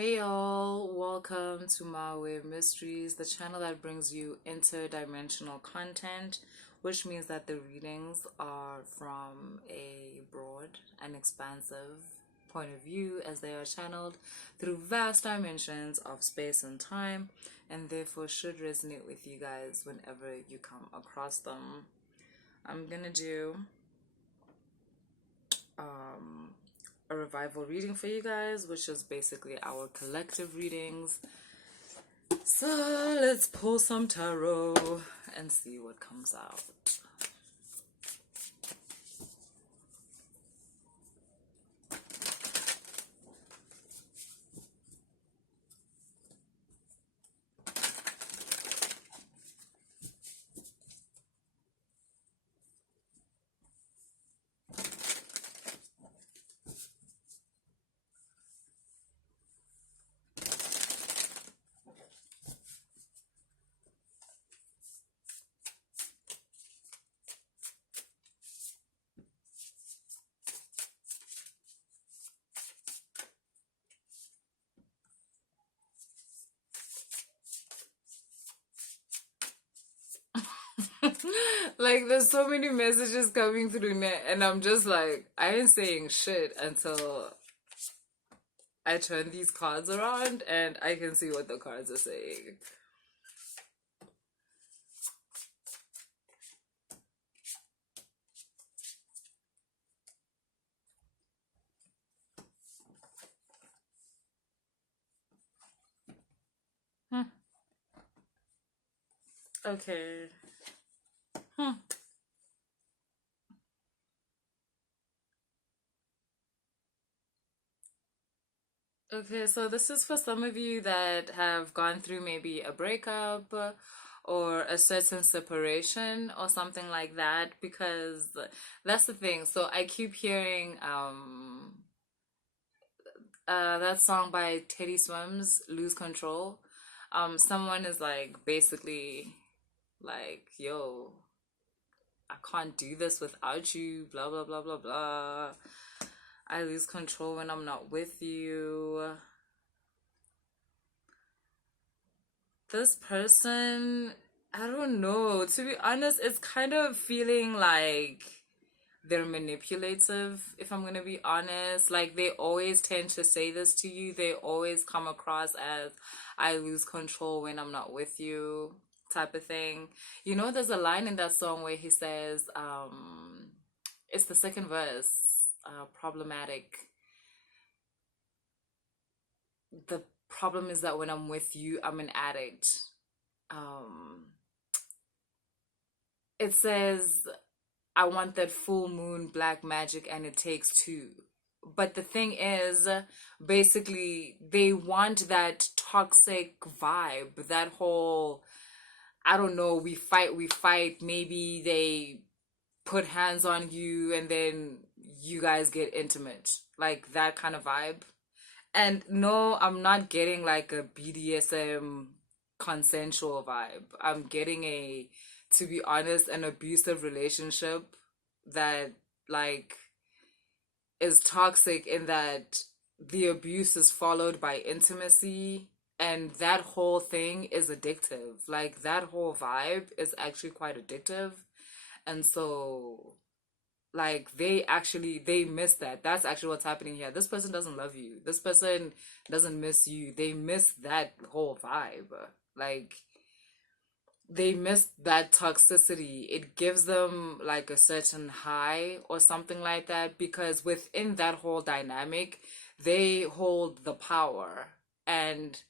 Hey all, welcome to My Way Mysteries, the channel that brings you interdimensional content, which means that the readings are from a broad and expansive point of view as they are channeled through vast dimensions of space and time, and therefore should resonate with you guys whenever you come across them. I'm gonna do a revival reading for you guys, which is basically our collective readings. So let's pull some tarot and see what comes out. Like, there's so many messages coming through net, and I'm just like, I ain't saying shit until I turn these cards around and I can see what the cards are saying. Okay. Okay, so this is for some of you that have gone through maybe a breakup or a certain separation or something like that, because that's the thing. So I keep hearing that song by Teddy Swims, Lose Control. Someone is like basically like, yo, I can't do this without you, blah blah blah blah blah. I lose control when I'm not with you. This person, I don't know. To be honest, it's kind of feeling like they're manipulative, if I'm gonna be honest. Like, they always tend to say this to you. They always come across as, I lose control when I'm not with you, type of thing. You know, there's a line in that song where he says, it's the second verse, problematic. The problem is that when I'm with you, I'm an addict. Um, it says, I want that full moon black magic and it takes two. But the thing is, basically, they want that toxic vibe, that whole, I don't know, we fight. Maybe they put hands on you and then you guys get intimate. Like that kind of vibe. And no, I'm not getting like a BDSM consensual vibe. I'm getting a, to be honest, an abusive relationship that like is toxic in that the abuse is followed by intimacy, and that whole thing is addictive. Like that whole vibe is actually quite addictive. And so like they miss that. That's actually what's happening here. This person doesn't love you. This person doesn't miss you. They miss that whole vibe. Like they miss that toxicity. It gives them like a certain high or something like that, because within that whole dynamic they hold the power and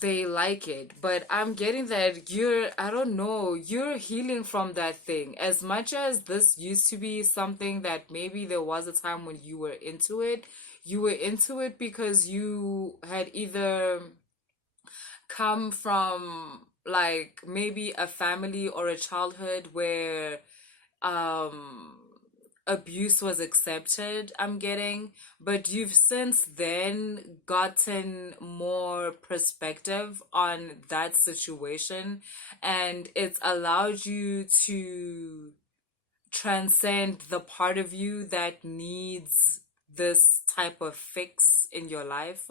they like it. But I'm getting that you're, I don't know, you're healing from that thing. As much as this used to be something that maybe there was a time when you were into it, you were into it because you had either come from like maybe a family or a childhood where um abuse was accepted, I'm getting, but you've since then gotten more perspective on that situation, and it's allowed you to transcend the part of you that needs this type of fix in your life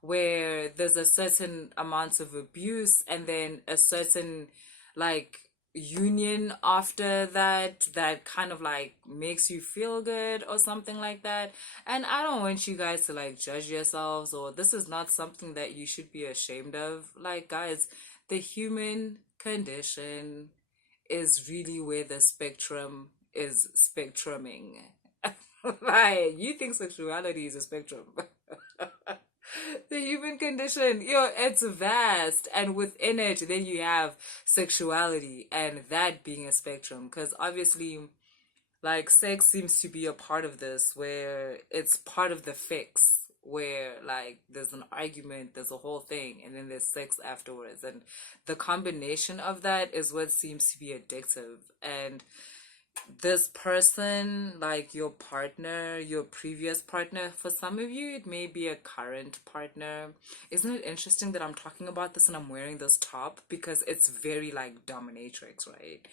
where there's a certain amount of abuse and then a certain like union after that that kind of like makes you feel good or something like that. And I don't want you guys to like judge yourselves, or this is not something that you should be ashamed of. Like, guys, the human condition is really where the spectrum is spectruming. Like, you think sexuality is a spectrum. The human condition, it's vast, and within it then you have sexuality, and that being a spectrum, because obviously like sex seems to be a part of this, where it's part of the fix, where like there's an argument, there's a whole thing, and then there's sex afterwards, and the combination of that is what seems to be addictive. And this person, like your partner, your previous partner, for some of you, it may be a current partner. Isn't it interesting that I'm talking about this and I'm wearing this top? Because it's very like dominatrix, right?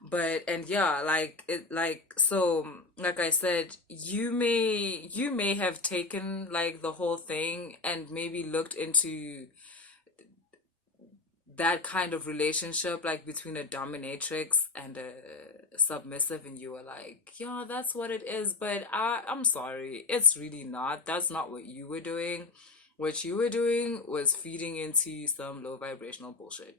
But, and yeah, like it, like, so, like I said, you may have taken like the whole thing and maybe looked into that kind of relationship, like between a dominatrix and a submissive, and you were like, yeah, that's what it is. But I'm sorry, it's really not. That's not what you were doing. What you were doing was feeding into some low vibrational bullshit.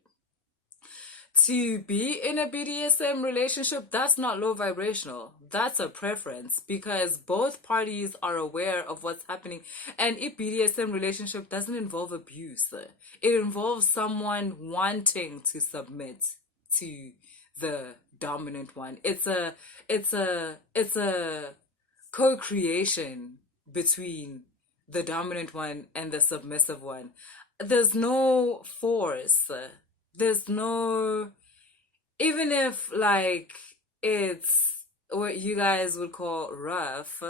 To be in a BDSM relationship, that's not low vibrational. That's a preference, because both parties are aware of what's happening. And a BDSM relationship doesn't involve abuse. It involves someone wanting to submit to the dominant one. It's a co-creation between the dominant one and the submissive one. There's no force. There's no, even if like it's what you guys would call rough,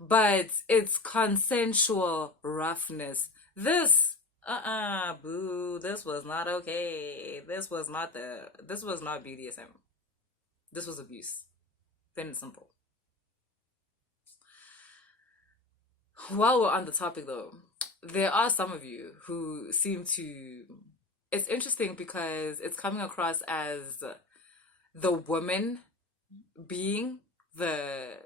but it's consensual roughness. This boo, this was not okay. This was not BDSM. This was abuse. Plain and simple. While we're on the topic though, there are some of you who seem to, it's interesting because it's coming across as the woman being the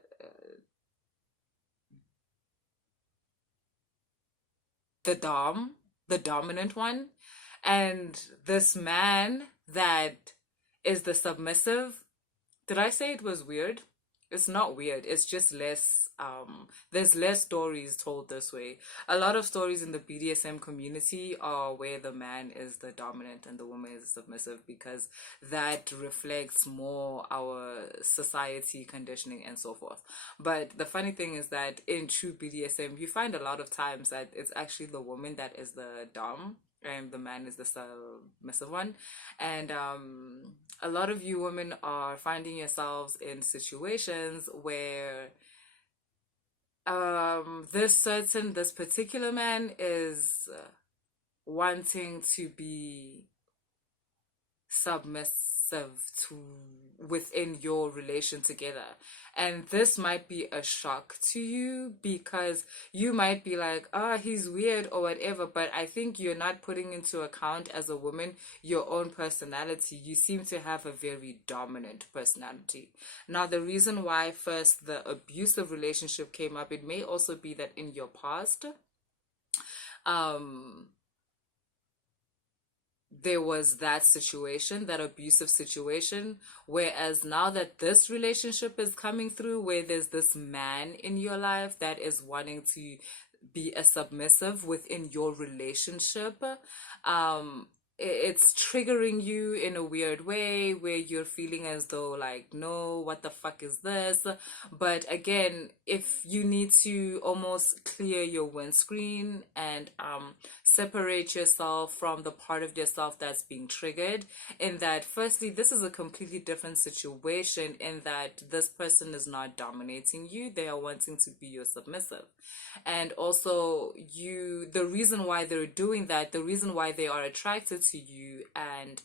dom, the dominant one, and this man that is the submissive. Did I say it was weird? It's not weird. It's just less, there's less stories told this way. A lot of stories in the BDSM community are where the man is the dominant and the woman is submissive, because that reflects more our society conditioning and so forth. But the funny thing is that in true BDSM, you find a lot of times that it's actually the woman that is the dom and the man is the submissive one. And a lot of you women are finding yourselves in situations where this particular man is wanting to be submissive to within your relation together. And this might be a shock to you, because you might be like, he's weird or whatever, but I think you're not putting into account as a woman your own personality. You seem to have a very dominant personality. Now, the reason why first the abusive relationship came up, it may also be that in your past, there was that situation, that abusive situation, whereas now that this relationship is coming through, where there's this man in your life that is wanting to be a submissive within your relationship, it's triggering you in a weird way, where you're feeling as though like, no, what the fuck is this? But again, if you need to almost clear your windscreen and separate yourself from the part of yourself that's being triggered, in that firstly, this is a completely different situation, in that this person is not dominating you, they are wanting to be your submissive. And also, the reason why they're doing that, the reason why they are attracted to you and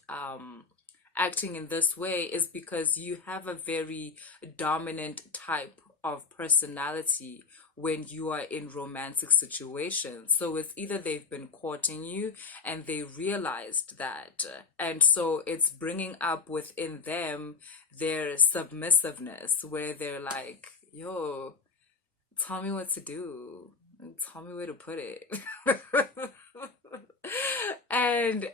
acting in this way, is because you have a very dominant type of personality, when you are in romantic situations. So it's either they've been courting you and they realized that, and so it's bringing up within them their submissiveness, where they're like, yo, tell me what to do, tell me where to put it. And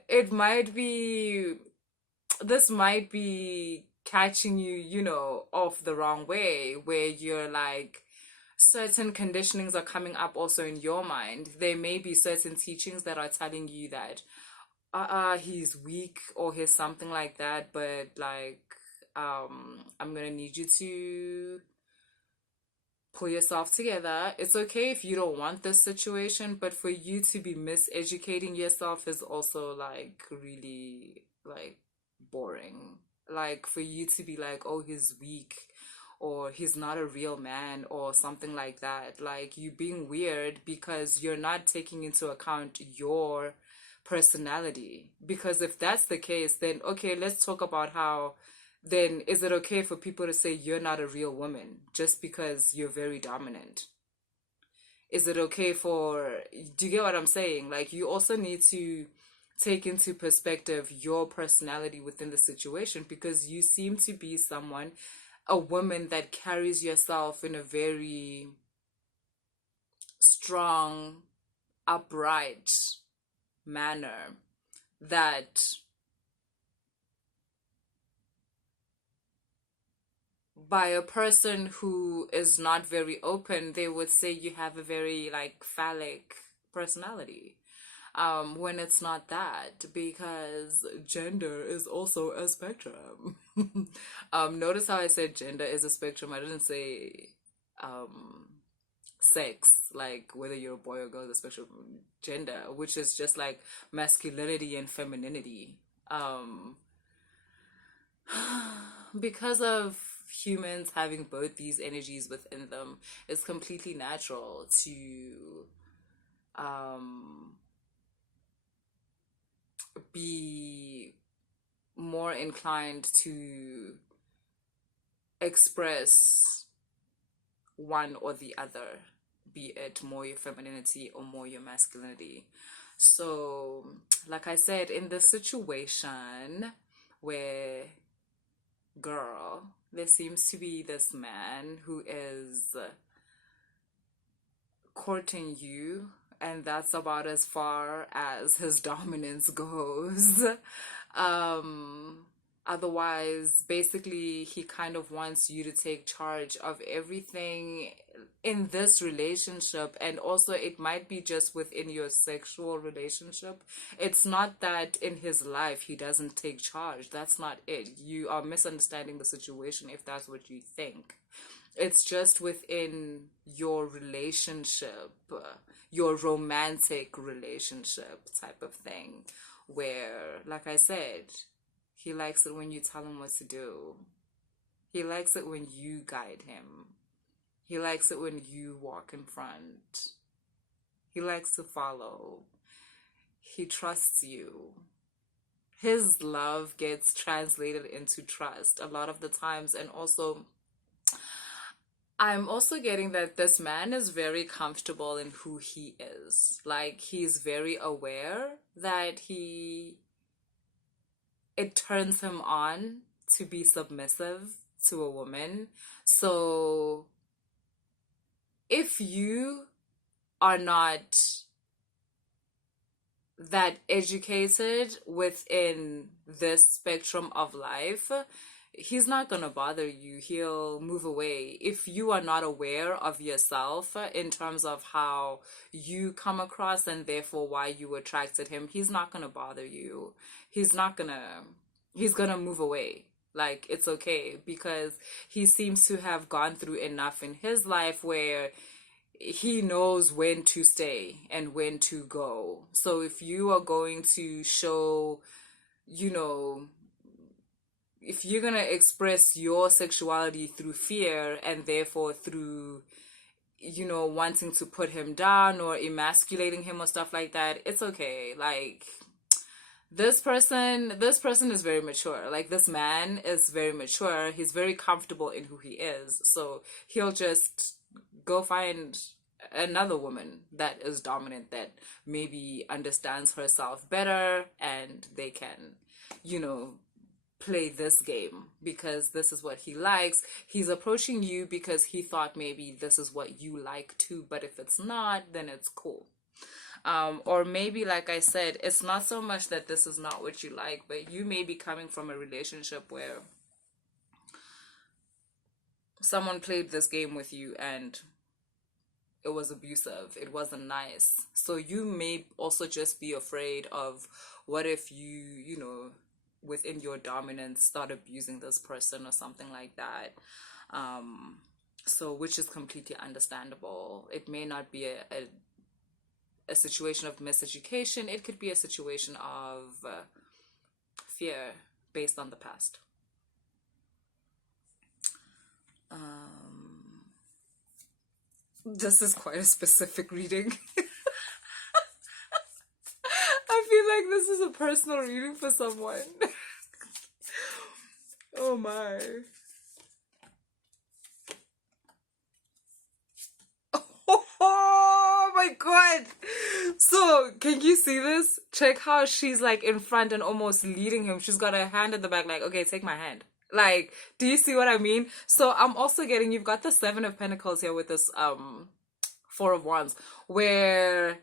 this might be catching you, off the wrong way, where you're like, certain conditionings are coming up also in your mind. There may be certain teachings that are telling you that, he's weak or he's something like that, but like, I'm gonna need you to pull yourself together. It's okay if you don't want this situation, but for you to be miseducating yourself is also like really like boring. Like for you to be like, oh, he's weak or he's not a real man or something like that. Like you being weird because you're not taking into account your personality. Because if that's the case, then okay, let's talk about how then is it okay for people to say you're not a real woman just because you're very dominant? Is it okay do you get what I'm saying? Like, you also need to take into perspective your personality within the situation, because you seem to be a woman that carries yourself in a very strong, upright manner that by a person who is not very open, they would say you have a very like phallic personality. When it's not that, because gender is also a spectrum. Notice how I said gender is a spectrum. I didn't say sex, like whether you're a boy or girl is a spectrum. Gender, which is just like masculinity and femininity. Because of humans having both these energies within them, it's completely natural to be more inclined to express one or the other, be it more your femininity or more your masculinity. So, like I said, in the situation where, girl, there seems to be this man who is courting you, and that's about as far as his dominance goes. Otherwise, basically, he kind of wants you to take charge of everything in this relationship. And also, it might be just within your sexual relationship. It's not that in his life he doesn't take charge. That's not it. You are misunderstanding the situation if that's what you think. It's just within your relationship, your romantic relationship type of thing, where, like I said, he likes it when you tell him what to do. He likes it when you guide him. He likes it when you walk in front. He likes to follow. He trusts you. His love gets translated into trust a lot of the times. And also, I'm also getting that this man is very comfortable in who he is. Like, he's very aware that it turns him on to be submissive to a woman. So if you are not that educated within this spectrum of life, he's not going to bother you. He'll move away. If you are not aware of yourself in terms of how you come across and therefore why you attracted him, he's not going to bother you. He's going to move away. Like, it's okay, because he seems to have gone through enough in his life where he knows when to stay and when to go. So if you are going to show, if you're going to express your sexuality through fear and therefore through, wanting to put him down or emasculating him or stuff like that, it's okay. Like, this person is very mature. Like, this man is very mature. He's very comfortable in who he is. So he'll just go find another woman that is dominant, that maybe understands herself better, and they can, you know, play this game because this is what he likes. He's approaching you because he thought maybe this is what you like too, but if it's not, then it's cool. Or maybe, like I said, it's not so much that this is not what you like, but you may be coming from a relationship where someone played this game with you and it was abusive, it wasn't nice. So you may also just be afraid of, what if you know, within your dominance start abusing this person or something like that. So which is completely understandable. It may not be a situation of miseducation. It could be a situation of fear based on the past. This is quite a specific reading. I feel like this is a personal reading for someone. Oh my. Oh my god. So, can you see this? Check how she's like in front and almost leading him. She's got her hand at the back like, okay, take my hand. Like, do you see what I mean? So I'm also getting, you've got the Seven of Pentacles here with this Four of Wands, where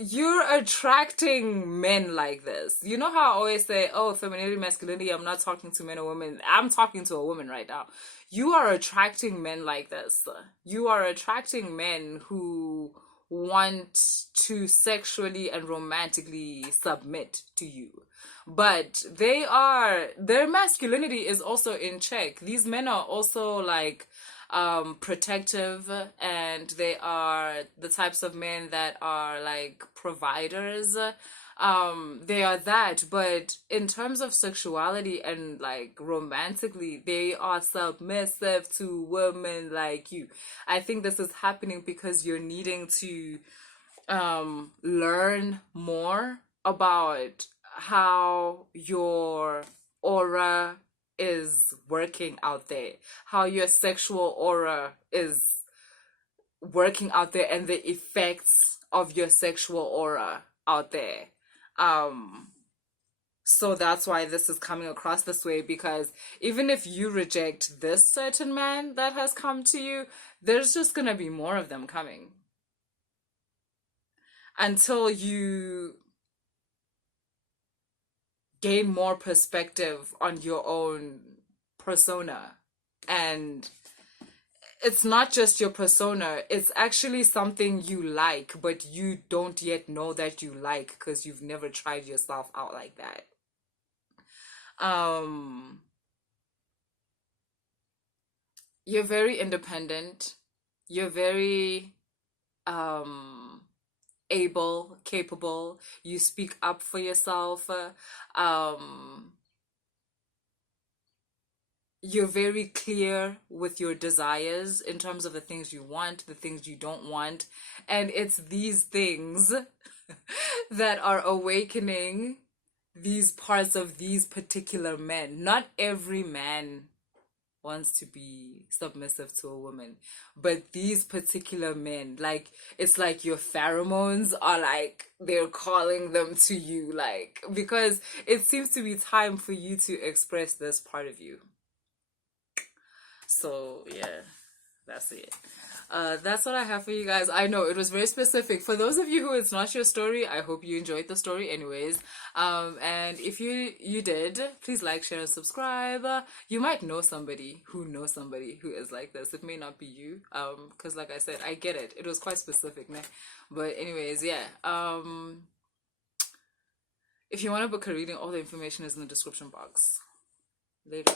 you're attracting men like this. You know how I always say, oh, femininity, masculinity, I'm not talking to men or women. I'm talking to a woman right now. You are attracting men like this. You are attracting men who want to sexually and romantically submit to you. But their masculinity is also in check. These men are also like protective, and they are the types of men that are like providers. They are that, but in terms of sexuality and like romantically, they are submissive to women like you. I think this is happening because you're needing to learn more about how your aura is working out there, how your sexual aura is working out there, and the effects of your sexual aura out there. So that's why this is coming across this way, because even if you reject this certain man that has come to you, there's just gonna be more of them coming until you gain more perspective on your own persona. And it's not just your persona, it's actually something you like, but you don't yet know that you like because you've never tried yourself out like that. You're very independent. You're very able, capable. You speak up for yourself. You're very clear with your desires in terms of the things you want, the things you don't want. And it's these things that are awakening these parts of these particular men. Not every man wants to be submissive to a woman, but these particular men, like, it's like your pheromones are like, they're calling them to you, like, because it seems to be time for you to express this part of you. So yeah, that's it. That's what I have for you guys. I know it was very specific. For those of you who it's not your story, I hope you enjoyed the story anyways. And if you did, please like, share, and subscribe. You might know somebody who knows somebody who is like this. It may not be you. Because like I said, I get it. It was quite specific, né? But anyways, yeah. If you want to book a reading, all the information is in the description box. Later.